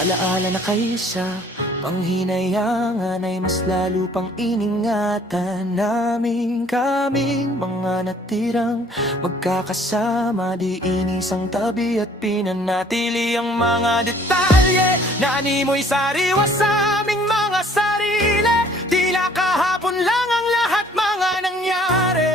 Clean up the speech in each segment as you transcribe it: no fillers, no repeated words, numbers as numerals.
Alaala na kayo sa panghinayangan ay mas lalo pang iningatan namin kaming mga natirang magkakasama, di inisang tabi at pinanatili ang mga detalye na animoy sariwa sa aming mga sarili. Tila kahapon lang ang lahat mga nangyari.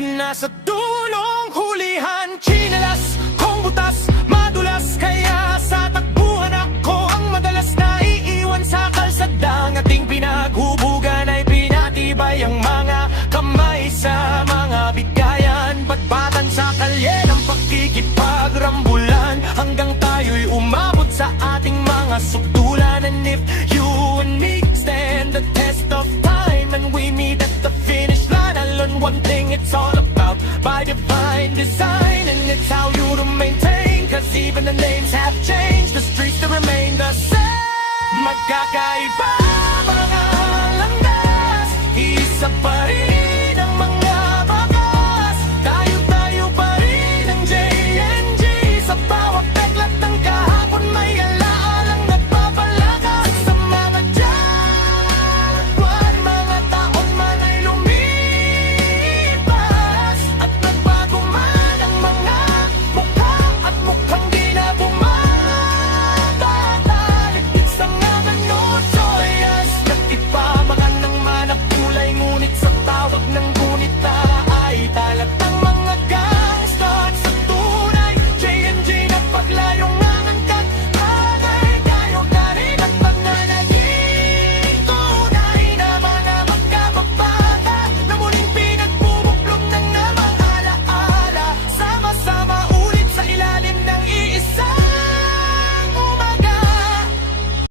Nasa dulong hulihan, tsinelas kong butas, madulas, kaya sa takbuhan ako ang madalas na iiwan sa kalsadang ating pinaghubugan ay pinatibay ang mga kamay sa mga bigayan, batbatan sa kalye ng pagkikipagrambulan hanggang tayo'y umabot sa ating mga sukdulan. And if you and me stand the test of time and we meet at the finish line, I learn one thing, it's all about by divine design, and it's how you to maintain, cause even the names have changed, the streets still remain the same. Magkakaiba